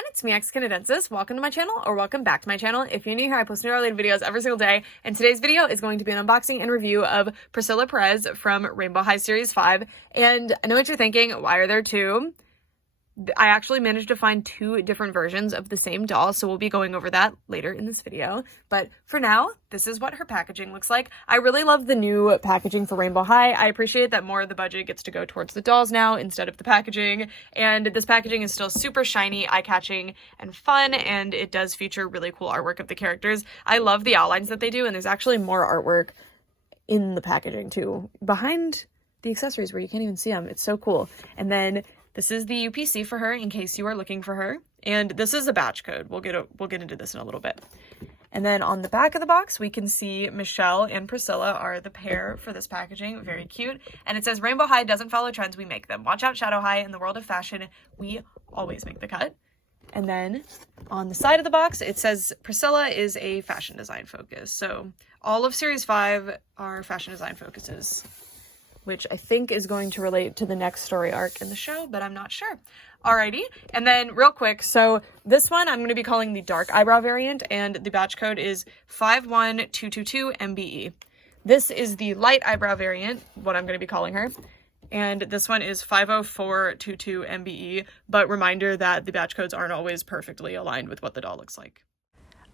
everyone, it's me, Canadensis. Welcome to my channel, or welcome back to my channel. If you're new here, I post new related videos every single day, and today's video is going to be an unboxing and review of Priscilla Perez from Rainbow High Series 5. And I know what you're thinking, why are there two? I actually managed to find two different versions of the same doll, so we'll be going over that later in this video. But for now, this is what her packaging looks like. I really love the new packaging for Rainbow High. I appreciate that more of the budget gets to go towards the dolls now instead of the packaging. And this packaging is still super shiny, eye-catching, and fun, and it does feature really cool artwork of the characters. I love the outlines that they do, and there's actually more artwork in the packaging too, behind the accessories where you can't even see them. It's so cool. And then this is the UPC for her in case you are looking for her. And this is a batch code. We'll get into this in a little bit. And then on the back of the box, we can see Michelle and Priscilla are the pair for this packaging. Very cute. And it says, Rainbow High doesn't follow trends, we make them. Watch out, Shadow High. In the world of fashion, we always make the cut. And then on the side of the box, it says Priscilla is a fashion design focus. So all of Series 5 are fashion design focuses, which I think is going to relate to the next story arc in the show, but I'm not sure. Alrighty, and then real quick, so this one I'm going to be calling the dark eyebrow variant, and the batch code is 51222 MBE. This is the light eyebrow variant, what I'm going to be calling her, and this one is 50422 MBE, but reminder that the batch codes aren't always perfectly aligned with what the doll looks like.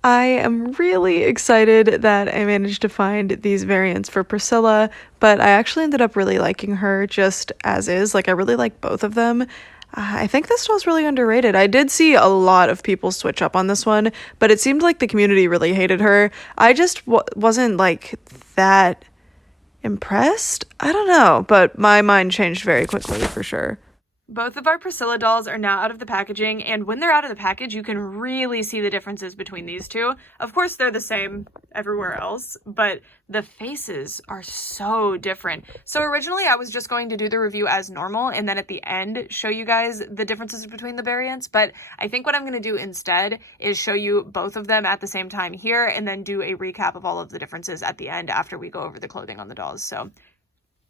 I am really excited that I managed to find these variants for Priscilla, but I actually ended up really liking her just as is. Like, I really like both of them. I think this doll's really underrated. I did see a lot of people switch up on this one, but it seemed like the community really hated her. I just wasn't, like, that impressed. I don't know, but my mind changed very quickly for sure. Both of our Priscilla dolls are now out of the packaging, and when they're out of the package, you can really see the differences between these two. Of course, they're the same everywhere else, but the faces are so different. So originally, I was just going to do the review as normal, and then at the end, show you guys the differences between the variants, but I think what I'm going to do instead is show you both of them at the same time here, and then do a recap of all of the differences at the end after we go over the clothing on the dolls. So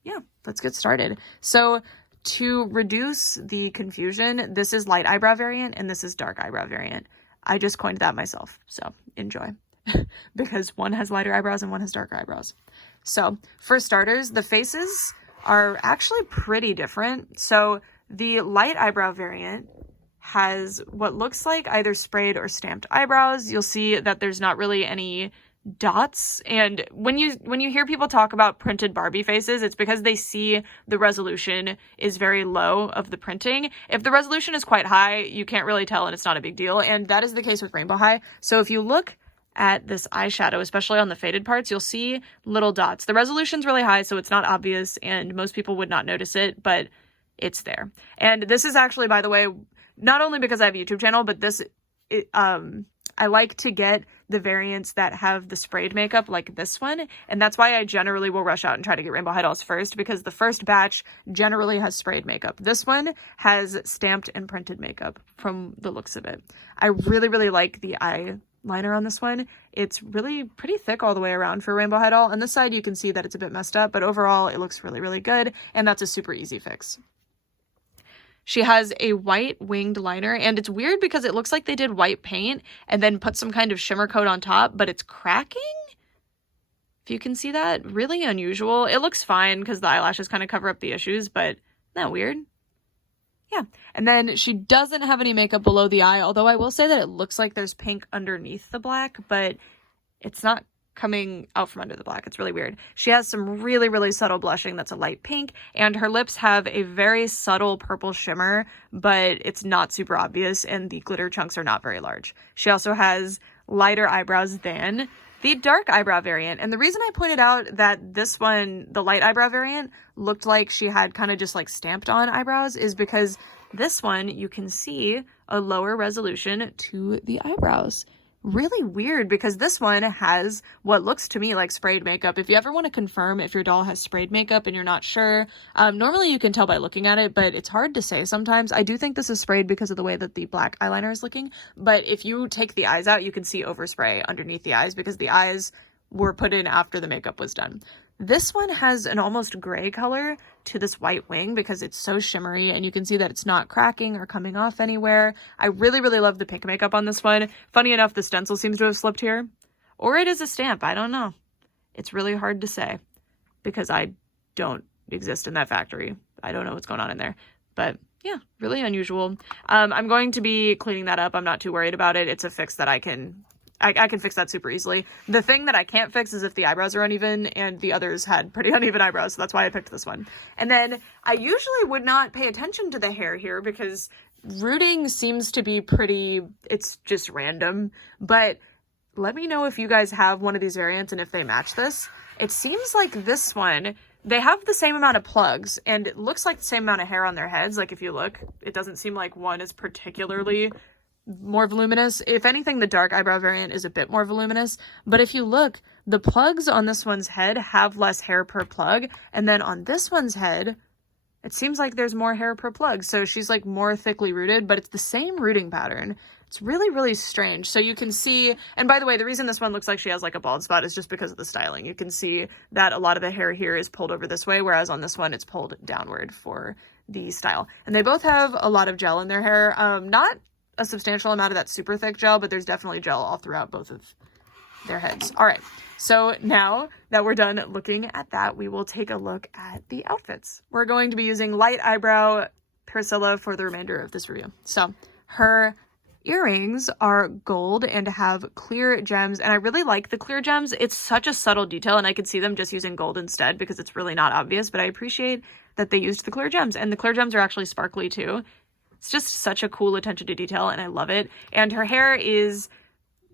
yeah, let's get started. So to reduce the confusion, this is light eyebrow variant and this is dark eyebrow variant. I just coined that myself, so enjoy. Because one has lighter eyebrows and one has darker eyebrows. So for starters, the faces are actually pretty different. So the light eyebrow variant has what looks like either sprayed or stamped eyebrows. You'll see that there's not really any dots, and when you hear people talk about printed Barbie faces, it's because they see the resolution is very low of the printing. If the resolution is quite high, you can't really tell and it's not a big deal, and that is the case with Rainbow High. So if you look at this eyeshadow, especially on the faded parts, you'll see little dots. The resolution's really high, so it's not obvious, and most people would not notice it, but it's there. And this is actually, by the way, not only because I have a YouTube channel, but I like to get the variants that have the sprayed makeup like this one, and that's why I generally will rush out and try to get Rainbow High dolls first, because the first batch generally has sprayed makeup. This one has stamped and printed makeup from the looks of it. I really, really like the eyeliner on this one. It's really pretty thick all the way around for Rainbow High doll. On this side, you can see that it's a bit messed up, but overall, it looks really, really good, and that's a super easy fix. She has a white winged liner, and it's weird because it looks like they did white paint and then put some kind of shimmer coat on top, but it's cracking? If you can see that, really unusual. It looks fine because the eyelashes kind of cover up the issues, but isn't that weird? Yeah, and then she doesn't have any makeup below the eye, although I will say that it looks like there's pink underneath the black, but it's not coming out from under the black. It's really weird. She has some really, really subtle blushing that's a light pink, and her lips have a very subtle purple shimmer, but it's not super obvious, and the glitter chunks are not very large. She also has lighter eyebrows than the dark eyebrow variant, and the reason I pointed out that this one, the light eyebrow variant, looked like she had kind of just like stamped on eyebrows is because this one, you can see a lower resolution to the eyebrows. Really weird, because this one has what looks to me like sprayed makeup. If you ever want to confirm if your doll has sprayed makeup and you're not sure, normally you can tell by looking at it, but it's hard to say sometimes. I do think this is sprayed because of the way that the black eyeliner is looking, but if you take the eyes out, you can see overspray underneath the eyes because the eyes were put in after the makeup was done. This one has an almost gray color to this white wing because it's so shimmery, and you can see that it's not cracking or coming off anywhere. I really, really love the pink makeup on this one. Funny enough, the stencil seems to have slipped here. Or it is a stamp, I don't know. It's really hard to say because I don't exist in that factory. I don't know what's going on in there. But yeah, really unusual. I'm going to be cleaning that up. I'm not too worried about it. It's a fix that I can fix that super easily. The thing that I can't fix is if the eyebrows are uneven, and the others had pretty uneven eyebrows, so that's why I picked this one. And then I usually would not pay attention to the hair here because rooting seems to be pretty, it's just random. But let me know if you guys have one of these variants and if they match this. It seems like this one, they have the same amount of plugs, and it looks like the same amount of hair on their heads. Like if you look, it doesn't seem like one is particularly more voluminous. If anything, the dark eyebrow variant is a bit more voluminous, but if you look, the plugs on this one's head have less hair per plug, and then on this one's head, it seems like there's more hair per plug, so she's like more thickly rooted, but it's the same rooting pattern. It's really, really strange. So you can see, and by the way, the reason this one looks like she has like a bald spot is just because of the styling. You can see that a lot of the hair here is pulled over this way, whereas on this one, it's pulled downward for the style. And they both have a lot of gel in their hair. Not a substantial amount of that super thick gel, but there's definitely gel all throughout both of their heads. All right, so now that we're done looking at that, we will take a look at the outfits. We're going to be using light eyebrow Priscilla for the remainder of this review. So her earrings are gold and have clear gems, and I really like the clear gems. It's such a subtle detail, and I could see them just using gold instead because it's really not obvious, but I appreciate that they used the clear gems, and the clear gems are actually sparkly too. It's just such a cool attention to detail, and I love it. And her hair is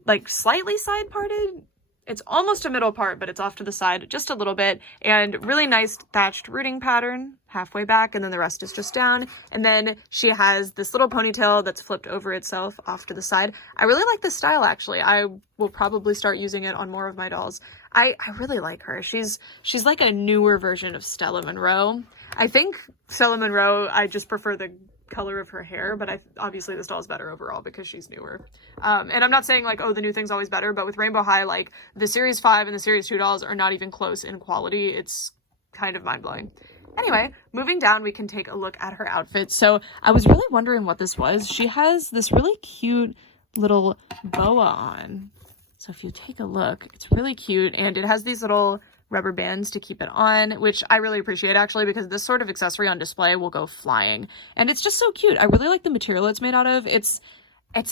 like slightly side parted. It's almost a middle part, but it's off to the side just a little bit, and really nice thatched rooting pattern halfway back, and then the rest is just down. And then she has this little ponytail that's flipped over itself off to the side. I really like this style, actually. I will probably start using it on more of my dolls. I really like her. She's like a newer version of Stella Monroe. I think Stella Monroe, I just prefer the color of her hair, but obviously this doll is better overall because she's newer. And I'm not saying like, oh, the new thing's always better, but with Rainbow High, like the Series 5 and the Series 2 dolls are not even close in quality. It's kind of mind-blowing. Anyway, moving down, we can take a look at her outfit. So I was really wondering what this was. She has this really cute little boa on. So if you take a look, it's really cute, and it has these little rubber bands to keep it on, which I really appreciate actually, because this sort of accessory on display will go flying, and it's just so cute. I really like the material it's made out of. It's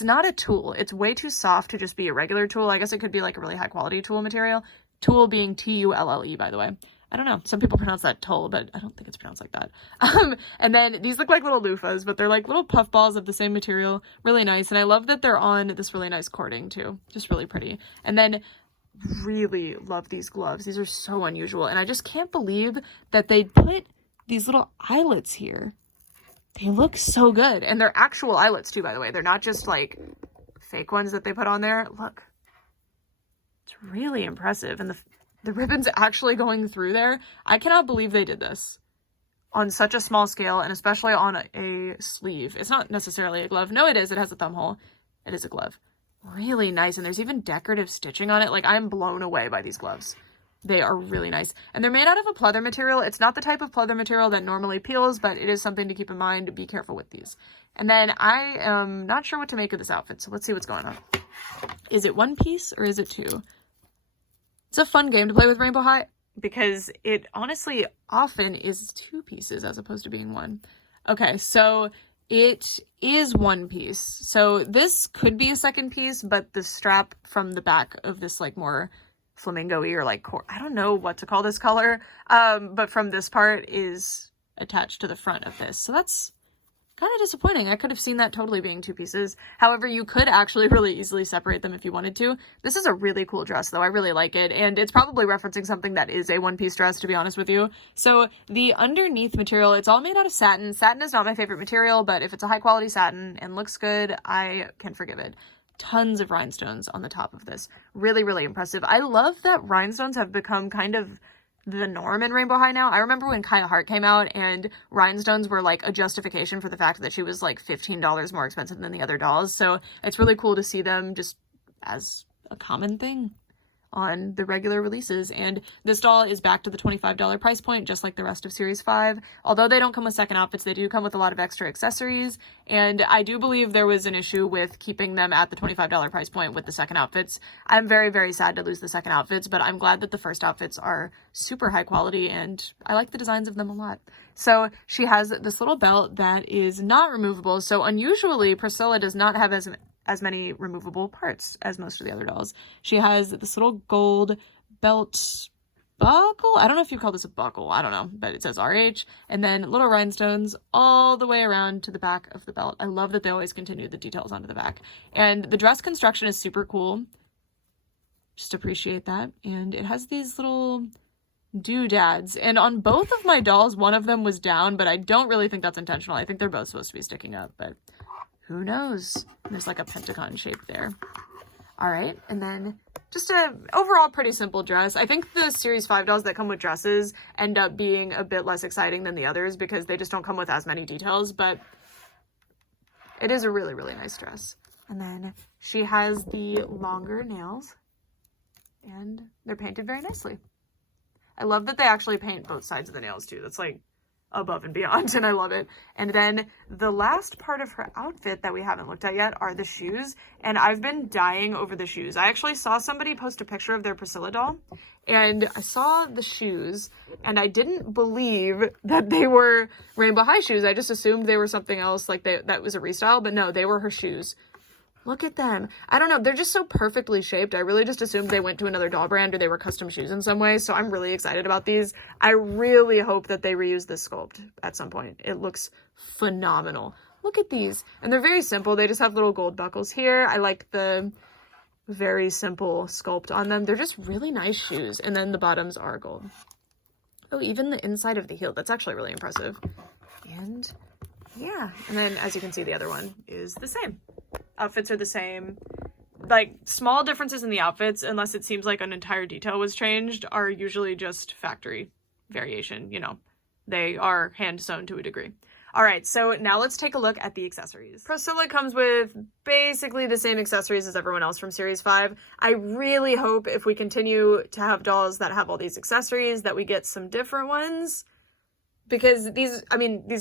not a tulle. It's way too soft to just be a regular tulle. I guess it could be like a really high quality tulle material. Tulle being Tulle, by the way. I don't know. Some people pronounce that tulle, but I don't think it's pronounced like that. And then these look like little loofahs, but they're like little puff balls of the same material. Really nice. And I love that they're on this really nice cording too. Just really pretty. And then really love these gloves. These are so unusual, and I just can't believe that they put these little eyelets here. They look so good, and they're actual eyelets too, by the way. They're not just like fake ones that they put on there. Look, it's really impressive, and the ribbon's actually going through there. I cannot believe they did this on such a small scale, and especially on a sleeve. It's not necessarily a glove. No, it is. It has a thumb hole. It is a glove. Really nice, and there's even decorative stitching on it. Like, I'm blown away by these gloves. They are really nice, and they're made out of a pleather material. It's not the type of pleather material that normally peels, but it is something to keep in mind. Be careful with these. And then I am not sure what to make of this outfit, so let's see what's going on. Is it one piece or is it two? It's a fun game to play with Rainbow High because it honestly often is two pieces as opposed to being one. Okay, so it is one piece. So this could be a second piece, but the strap from the back of this like more flamingo-y or like, I don't know what to call this color, but from this part is attached to the front of this. So that's kind of disappointing. I could have seen that totally being two pieces. However, you could actually really easily separate them if you wanted to. This is a really cool dress though. I really like it. And it's probably referencing something that is a one-piece dress, to be honest with you. So the underneath material, it's all made out of satin. Satin is not my favorite material, but if it's a high quality satin and looks good, I can forgive it. Tons of rhinestones on the top of this. Really, really impressive. I love that rhinestones have become kind of the norm in Rainbow High now. I remember when Kaya Hart came out and rhinestones were like a justification for the fact that she was like $15 more expensive than the other dolls. So it's really cool to see them just as a common thing. on the regular releases. And this doll is back to the $25 price point, just like the rest of Series 5. Although they don't come with second outfits, they do come with a lot of extra accessories. And I do believe there was an issue with keeping them at the $25 price point with the second outfits. I'm very, very sad to lose the second outfits, but I'm glad that the first outfits are super high quality and I like the designs of them a lot. So she has this little belt that is not removable. So unusually, Priscilla does not have as many removable parts as most of the other dolls. She has this little gold belt buckle. I don't know if you call this a buckle. I don't know, but it says RH. And then little rhinestones all the way around to the back of the belt. I love that they always continue the details onto the back. And the dress construction is super cool. Just appreciate that. And it has these little doodads. And on both of my dolls, one of them was down, but I don't really think that's intentional. I think they're both supposed to be sticking up, but who knows? There's like a pentagon shape there. All right, and then just a overall pretty simple dress. I think the Series 5 dolls that come with dresses end up being a bit less exciting than the others because they just don't come with as many details, but it is a really, really nice dress. And then she has the longer nails and they're painted very nicely. I love that they actually paint both sides of the nails too. That's like above and beyond, and I love it. And then the last part of her outfit that we haven't looked at yet are the shoes, and I've been dying over the shoes. I actually saw somebody post a picture of their Priscilla doll, and I saw the shoes, and I didn't believe that they were Rainbow High shoes. I just assumed they were something else, like that was a restyle, but no, they were her shoes. Look at them. I don't know. They're just so perfectly shaped. I really just assumed they went to another doll brand or they were custom shoes in some way. So I'm really excited about these. I really hope that they reuse this sculpt at some point. It looks phenomenal. Look at these. And they're very simple. They just have little gold buckles here. I like the very simple sculpt on them. They're just really nice shoes. And then the bottoms are gold. Oh, even the inside of the heel. That's actually really impressive. And yeah. And then as you can see, the other one is the same. Outfits are the same. Like, small differences in the outfits, unless it seems like an entire detail was changed, are usually just factory variation, you know. They are hand sewn to a degree. All right, so now let's take a look at the accessories. Priscilla comes with basically the same accessories as everyone else from Series 5. I really hope if we continue to have dolls that have all these accessories that we get some different ones. Because these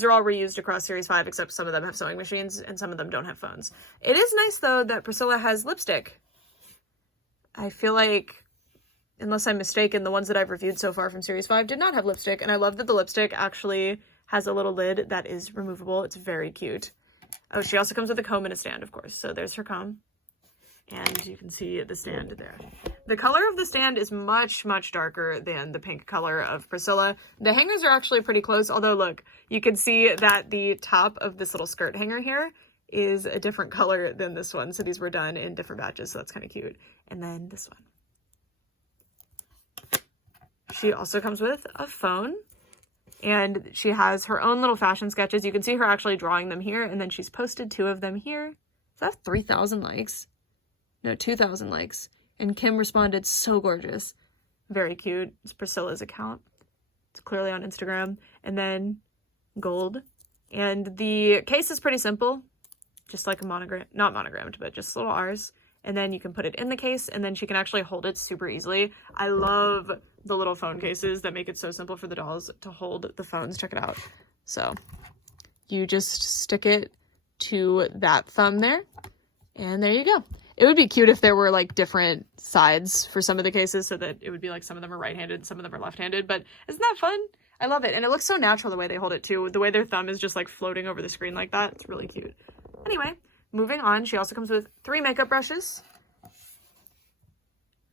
are all reused across Series 5, except some of them have sewing machines and some of them don't have phones. It is nice, though, that Priscilla has lipstick. I feel like, unless I'm mistaken, the ones that I've reviewed so far from Series 5 did not have lipstick. And I love that the lipstick actually has a little lid that is removable. It's very cute. Oh, she also comes with a comb and a stand, of course. So there's her comb. And you can see the stand there. The color of the stand is much, much darker than the pink color of Priscilla. The hangers are actually pretty close, although look, you can see that the top of this little skirt hanger here is a different color than this one. So these were done in different batches, so that's kind of cute. And then this one. She also comes with a phone. And she has her own little fashion sketches. You can see her actually drawing them here, and then she's posted 2 of them here. Does that have 3,000 likes? No, 2,000 likes. And Kim responded, so gorgeous. Very cute. It's Priscilla's account. It's clearly on Instagram. And then gold. And the case is pretty simple. Just like a monogram, not monogrammed, but just little R's. And then you can put it in the case, and then she can actually hold it super easily. I love the little phone cases that make it so simple for the dolls to hold the phones. Check it out. So you just stick it to that thumb there, and there you go. It would be cute if there were like different sides for some of the cases so that it would be like some of them are right-handed, some of them are left-handed, but isn't that fun? I love it. And it looks so natural the way they hold it too. The way their thumb is just like floating over the screen like that. It's really cute. Anyway, moving on, she also comes with 3 makeup brushes.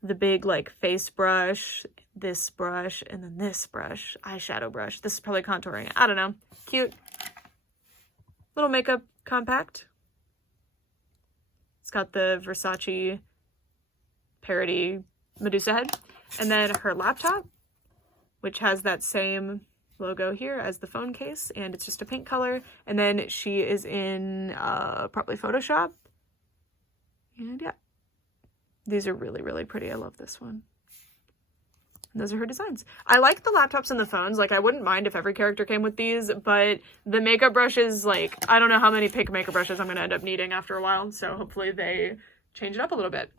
The big like face brush, this brush, and then this brush, eyeshadow brush. This is probably contouring. I don't know. Cute. Little makeup compact. It's got the Versace parody Medusa head. And then her laptop, which has that same logo here as the phone case, and it's just a pink color. And then she is in probably Photoshop. And yeah, these are really, really pretty. I love this one. And those are her designs. I like the laptops and the phones. Like, I wouldn't mind if every character came with these, but the makeup brushes, like, I don't know how many pink makeup brushes I'm going to end up needing after a while, so hopefully they change it up a little bit.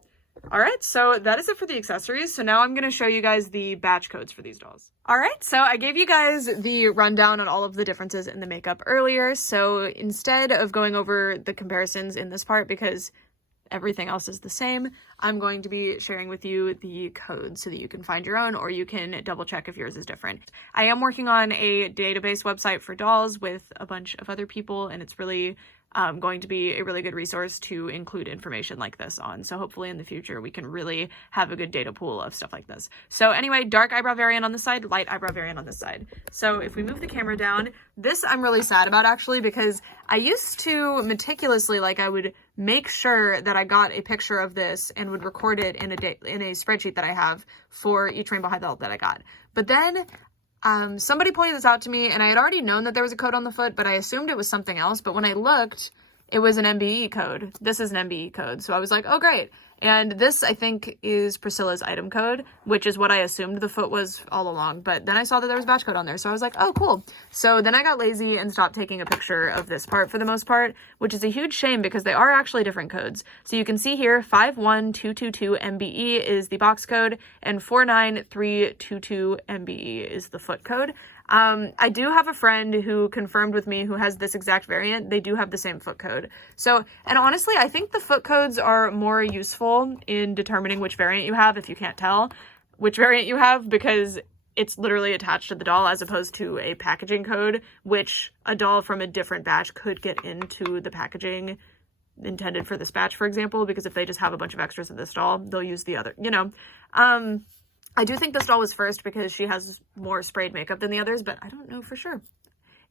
All right, so that is it for the accessories. So now I'm going to show you guys the batch codes for these dolls. All right, so I gave you guys the rundown on all of the differences in the makeup earlier. So instead of going over the comparisons in this part, because everything else is the same, I'm going to be sharing with you the codes so that you can find your own, or you can double check if yours is different. I am working on a database website for dolls with a bunch of other people, and it's really going to be a really good resource to include information like this on. So hopefully in the future we can really have a good data pool of stuff like this. So anyway, dark eyebrow variant on this side, light eyebrow variant on this side. So if we move the camera down, this I'm really sad about actually, because I used to meticulously, like, I would make sure that I got a picture of this and would record it in a spreadsheet that I have for each Rainbow High belt that I got. But then somebody pointed this out to me, and I had already known that there was a code on the foot, but I assumed it was something else. But when I looked, it was an MBE code. This is an MBE code. So I was like, oh, great. And this, I think, is Priscilla's item code, which is what I assumed the foot was all along. But then I saw that there was batch code on there. So I was like, oh, cool. So then I got lazy and stopped taking a picture of this part for the most part, which is a huge shame because they are actually different codes. So you can see here, 51222 MBE is the box code, and 49322 MBE is the foot code. I do have a friend who confirmed with me who has this exact variant. They do have the same foot code. So, and honestly, I think the foot codes are more useful in determining which variant you have if you can't tell which variant you have, because it's literally attached to the doll as opposed to a packaging code, which a doll from a different batch could get into the packaging intended for this batch, for example, because if they just have a bunch of extras of this doll, they'll use the other, you know. I do think this doll was first because she has more sprayed makeup than the others, but I don't know for sure.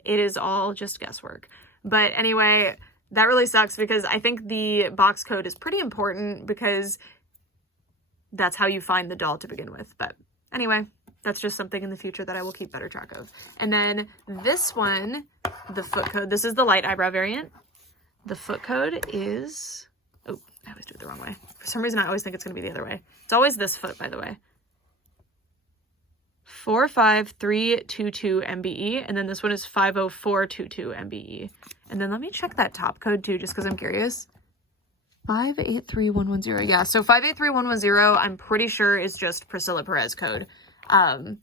It is all just guesswork. But anyway, that really sucks because I think the box code is pretty important because that's how you find the doll to begin with. But anyway, that's just something in the future that I will keep better track of. And then this one, the foot code, this is the light eyebrow variant. The foot code is, oh, I always do it the wrong way. For some reason, I always think it's going to be the other way. It's always this foot, by the way. 45322 MBE, and then this one is 50422 MBE. And then let me check that top code too, just because I'm curious. 583110. Yeah, so 583110, I'm pretty sure is just Priscilla Perez code. I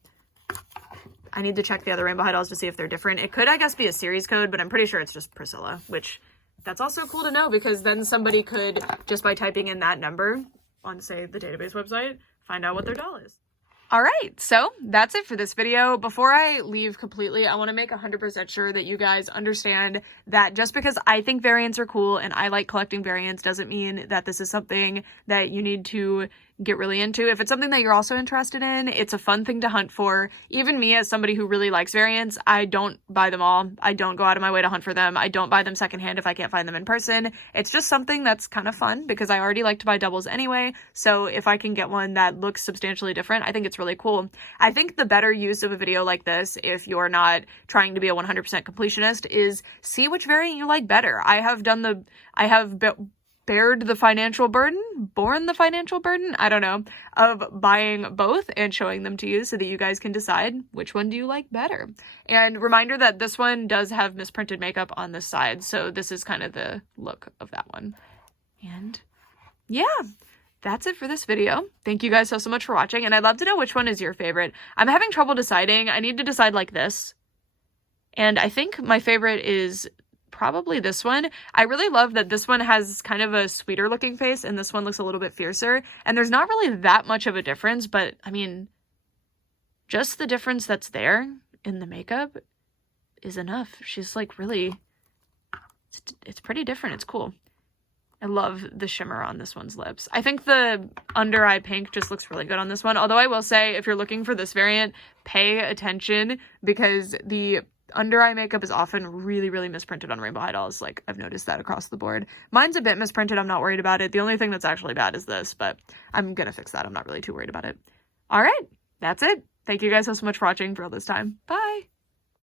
need to check the other Rainbow High dolls to see if they're different. It could, I guess, be a series code, but I'm pretty sure it's just Priscilla, which that's also cool to know because then somebody could, just by typing in that number on, say, the database website, find out what their doll is. All right, so that's it for this video. Before I leave completely, I want to make 100% sure that you guys understand that just because I think variants are cool and I like collecting variants doesn't mean that this is something that you need to get really into. If it's something that you're also interested in, it's a fun thing to hunt for. Even me, as somebody who really likes variants, I don't buy them all. I don't go out of my way to hunt for them. I don't buy them secondhand if I can't find them in person. It's just something that's kind of fun because I already like to buy doubles anyway. So if I can get one that looks substantially different, I think it's really cool. I think the better use of a video like this, if you're not trying to be a 100% completionist, is see which variant you like better. Borne the financial burden, I don't know, of buying both and showing them to you so that you guys can decide which one do you like better. And reminder that this one does have misprinted makeup on this side, so this is kind of the look of that one. And yeah, that's it for this video. Thank you guys so much for watching, and I'd love to know which one is your favorite. I'm having trouble deciding. I need to decide like this. And I think my favorite is probably this one. I really love that this one has kind of a sweeter looking face and this one looks a little bit fiercer. And there's not really that much of a difference, but I mean, just the difference that's there in the makeup is enough. She's like really, it's pretty different. It's cool. I love the shimmer on this one's lips. I think the under eye pink just looks really good on this one. Although I will say, if you're looking for this variant, pay attention because the under eye makeup is often really, really misprinted on Rainbow High dolls. Like, I've noticed that across the board. Mine's a bit misprinted. I'm not worried about it. The only thing that's actually bad is this, but I'm gonna fix that. I'm not really too worried about it. All right, that's it. Thank you guys so much for watching for all this time. Bye.